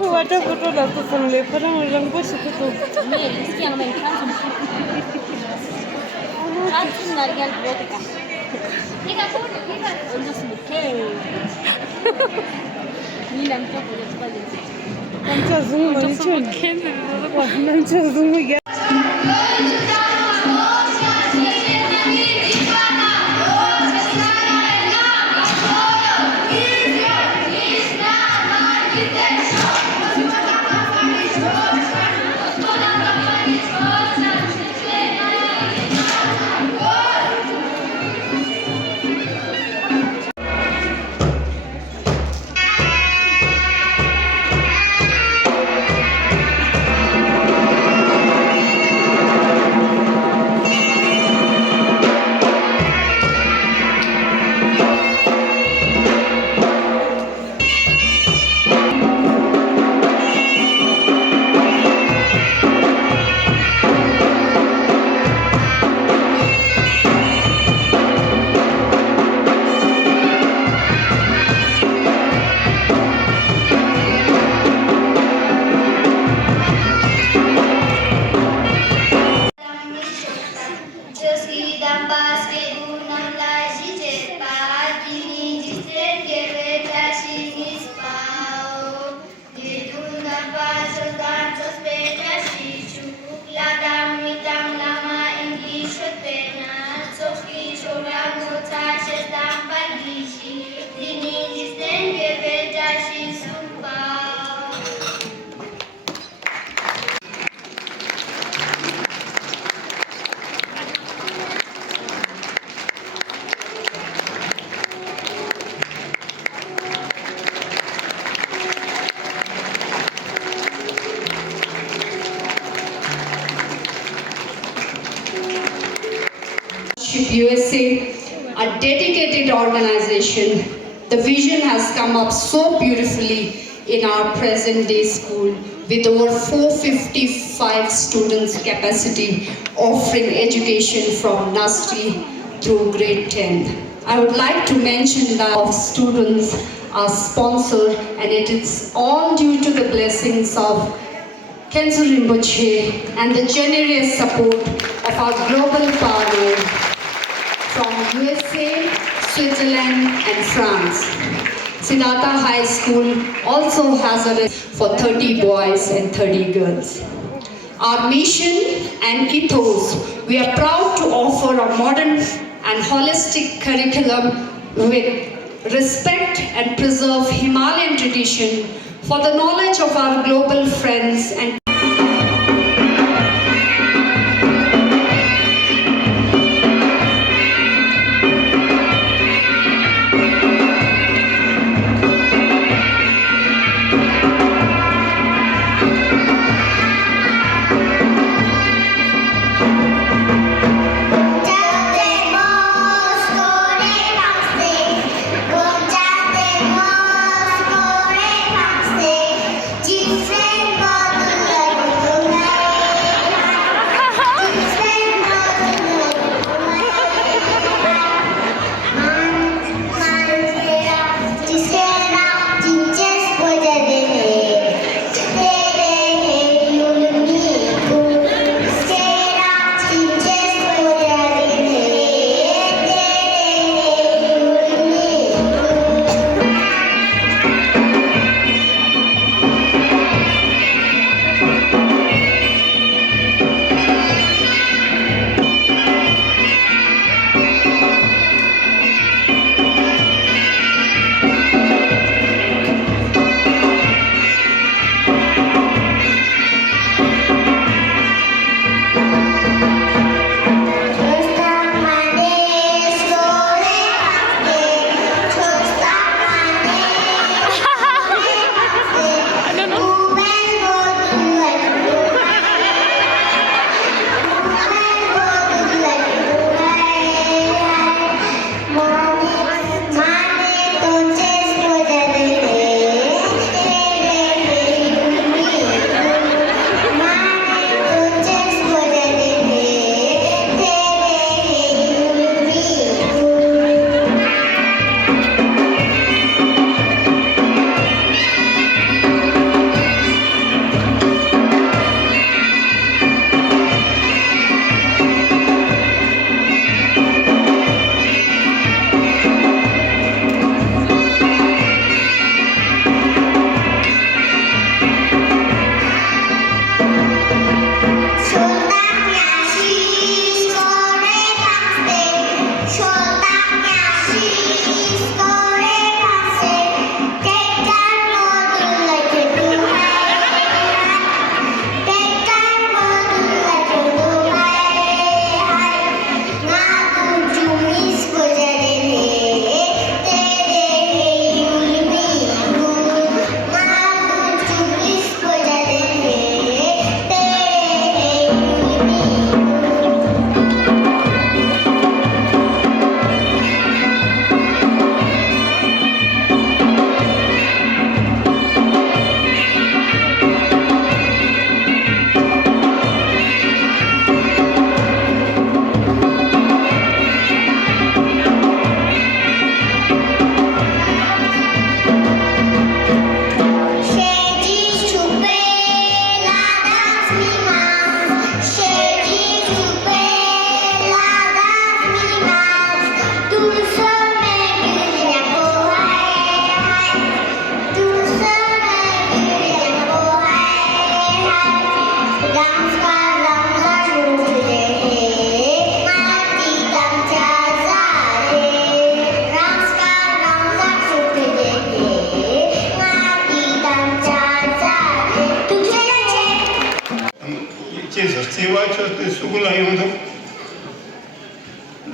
Kuada foto dah tu sambil perang orang bos itu tu. Ni, sekian main kan? Kan nargal buat apa? Ni kan pun untuk semikir. Ni nanti apa jadi pada? Nanti zoom macam. Wah, nanti zoom ya. USA, a dedicated organization. The vision has come up so beautifully in our present day school with over 455 students capacity, offering education from nursery through grade 10. I would like to mention that our students are sponsored, and it is all due to the blessings of Khenso Rinpoche and the generous support of our global partners from USA, Switzerland and France. Siddhartha High School also has a for 30 boys and 30 girls. Our mission and ethos, we are proud to offer a modern and holistic curriculum with respect and preserve Himalayan tradition for the knowledge of our global friends and Different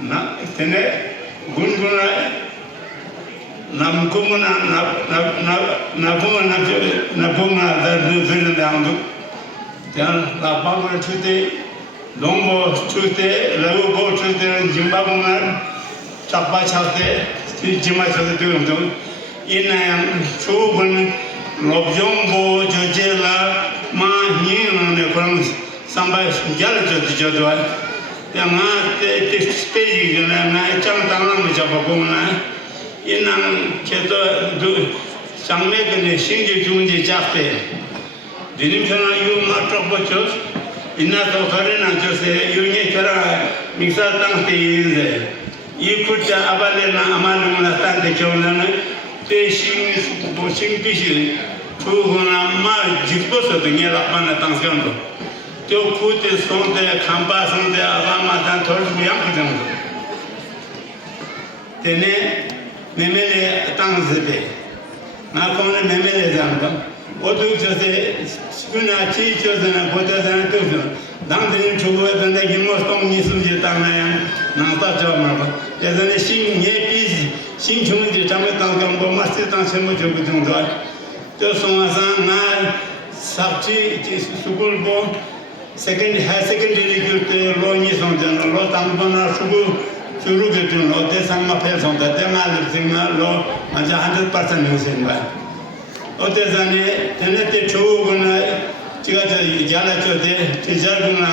na tene gunguna nam kumuna na bunga da virin dandu dan la pamana chute lombo chute lago chute jimbabunga chappa chate jima chate tu inayam chubun lobjombo jojela ma hin ne kram samba jala chate jodwa yama te stage na chang tang na jaba bongna inang cheto du sangme kene singje jungje jakte dinim chana yu ma tokbo chos inna to karena jose yu nye chara miksa tang te yinze yi kucha abale na amalu na tang te chona na te sing pishi tu hona ma jikpo so to nye lakpa na tang skando te kute sonte khampa sonte abama tang thorju yang kudang tene memele tang zebe na kone memele zamba odu jose skuna chi chose na bota zana tuzo dang tene chugo danda gimos tong ni suje tang na yang na ta jo ma ba ya zane sing nye pi sing chung de chame tang kam bo master tang chemo chugo jong do to soma san na sabchi sukul bo secondary gyute lo ni song jan lo tang ba na sugu शुरू के तुम लोग दे संग में fail सोंता दे माल सिंग में लो मजा 100% नहीं सिंग बा ओते जाने तेने ते छो गुना चिगा जाला चोते टीचर गुना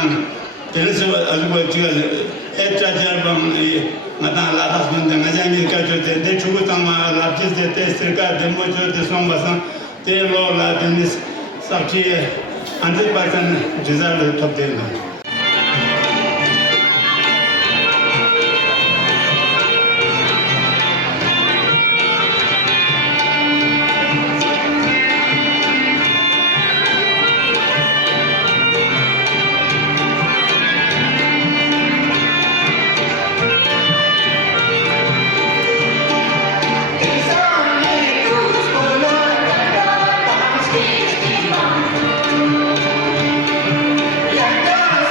तेने से अलगो चिगा एक्स्ट्रा जार बम मता लादास में दंगा जाने का चोते दे छो तंग मा लाचिस दे ते सरकार डेमो चोते सोम बसन ते लो ला तेने सब चीज 100% रिजल्ट टॉप देना Yeah.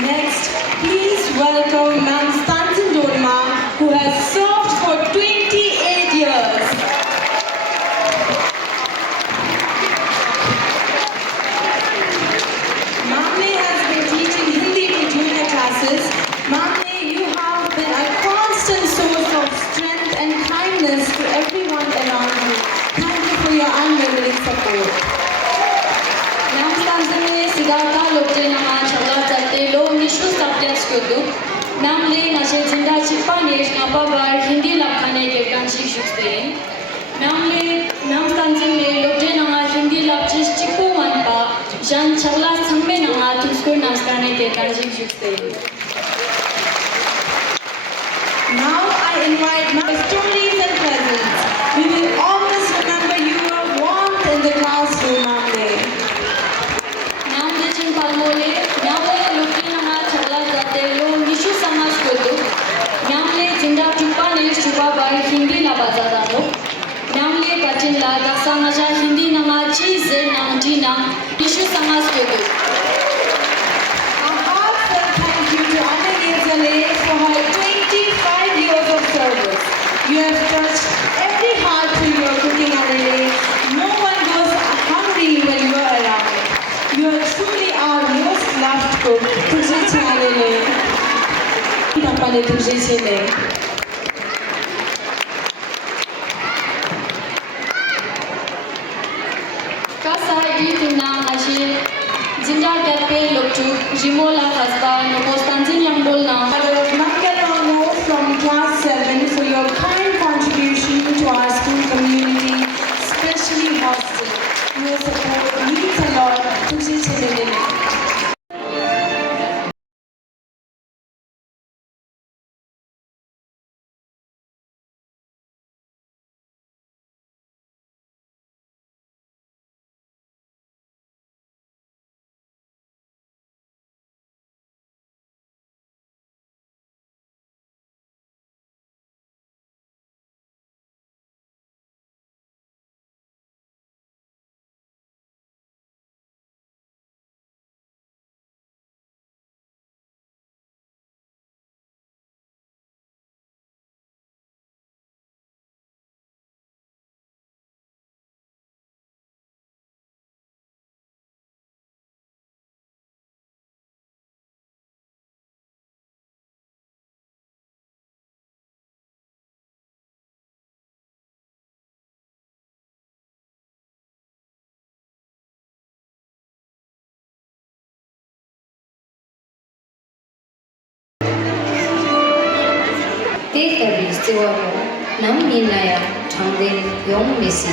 Next, please welcome Ma'am Stanton Dorma, who has served for 28 years. Mamne has been teaching Hindi to junior classes. Mamne, you have been a constant source of strength and kindness to everyone around you. Thank you for your unwavering support. Ma'am Stanton ne Siddhartha Lopte nama chhala chate lo nishu subjects ko do. Ma'am le nashe jinda chippa ne ngapa bar Hindi lakhane ke kanchi shukte. Ma'am Stanton ne Lopte nama Hindi lapchis chippo man pa jan chhala samme nama tusko namaskar ke kanchi shukte. Now I invite my stories and presents. We will always remember your warmth in the classroom, Mamne. Ma'am de chin palmole Ma'am le Lopte nama chhala chate lo nishu samaj ko do. Ma'am le jinda chippa ne chupa bar Hindi la bazada lo. Ma'am le patin la daksa maja Hindi nama cheese namti nam nishu samaj ko do. A heartfelt thank you to Anna Nezale for her 25 years of service. You have touched every heart through your cooking, Anna. No one goes hungry when you are around. You are truly our most loved cook. तुझे चाहे ले, अपने तुझे चले. Kasa itina ashi jinda gape loktu jimola hasba no stanzin yambol na. Mother of Mangalonu from class 7 for your kind contribution to our school community, especially hostel. Your support means a lot. तुझे चले ले. Every store, Nam Minaya, Tangin, Yong Messi.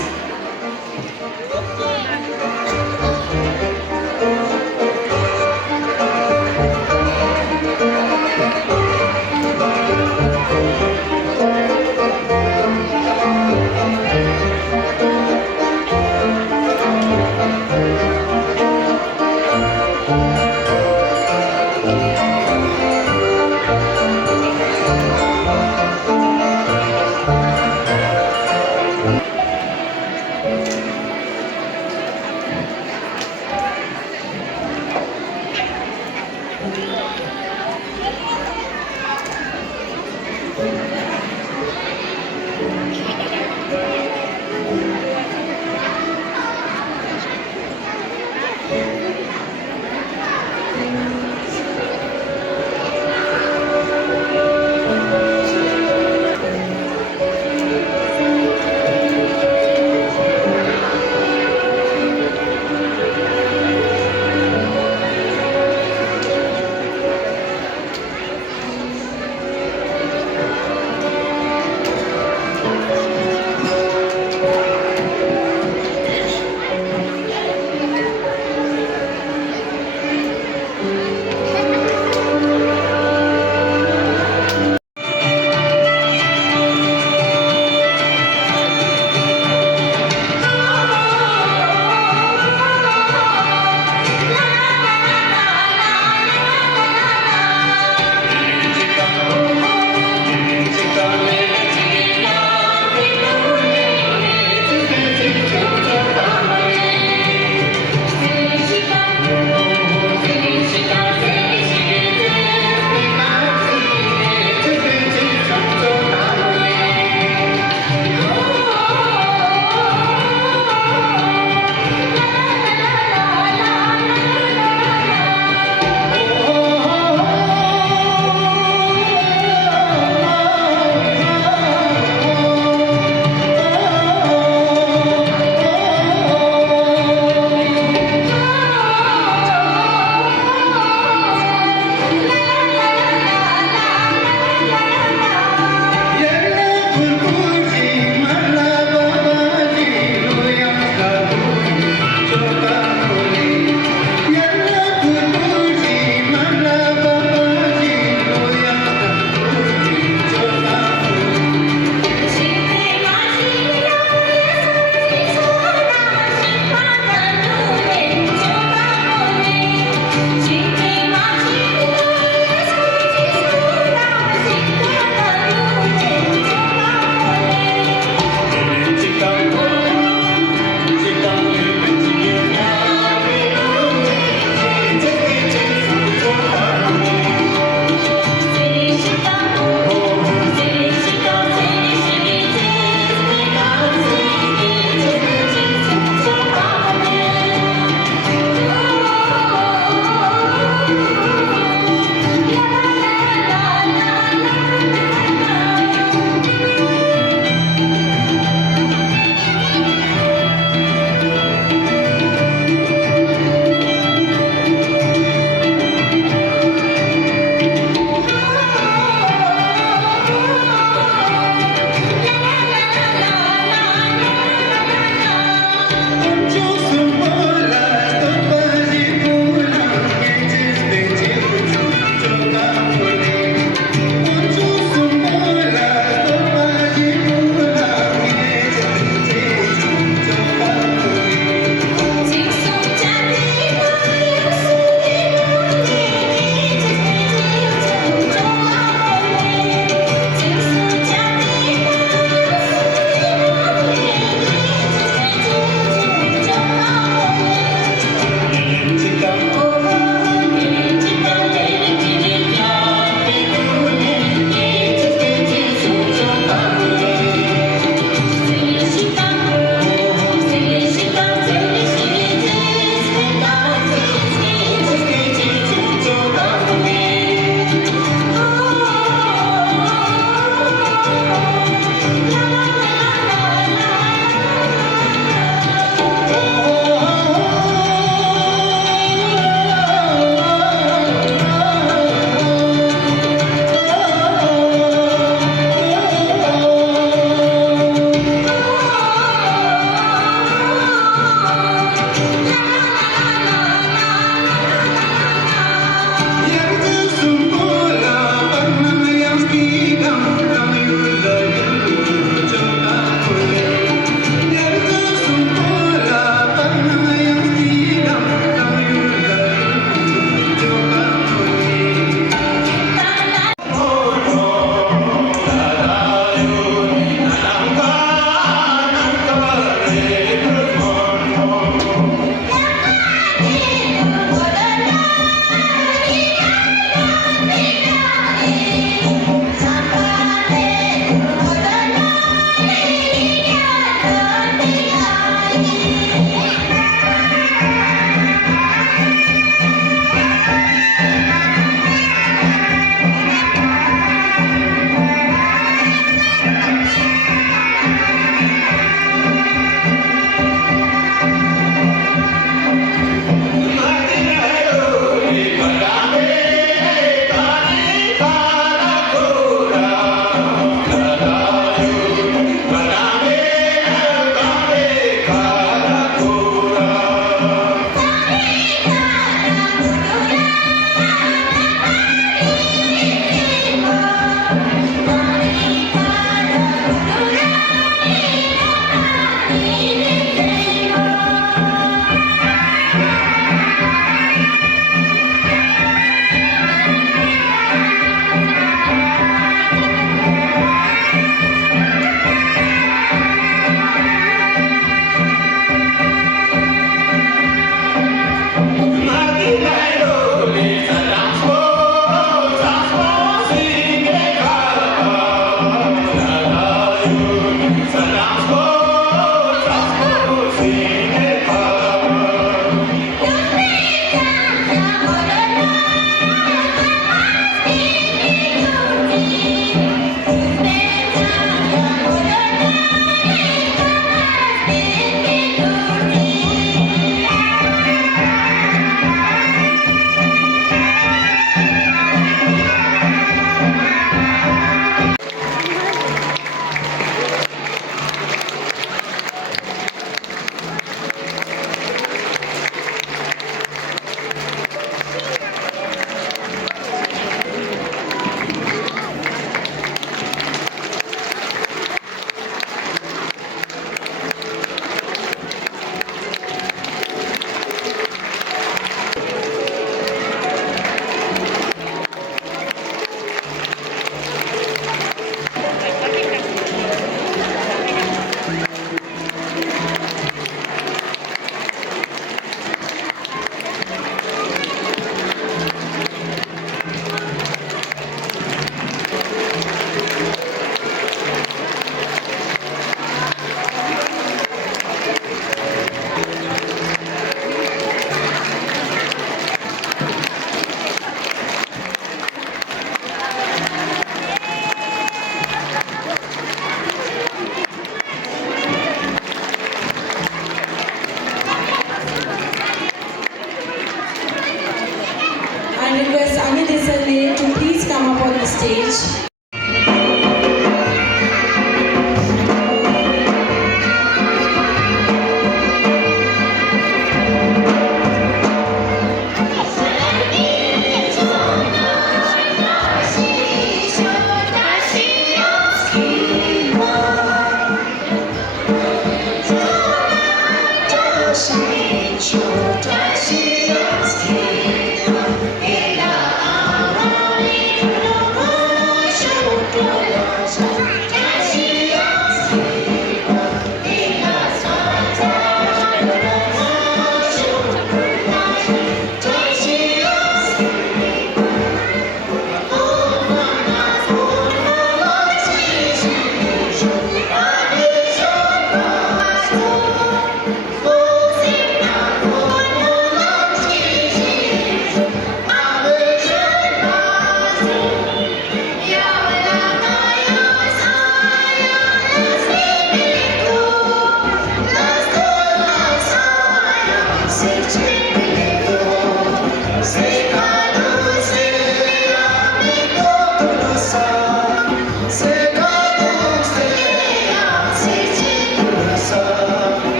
Nancy Lee to please come up on the stage.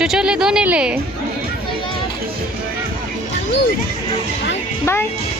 Cucu le donele. Bye.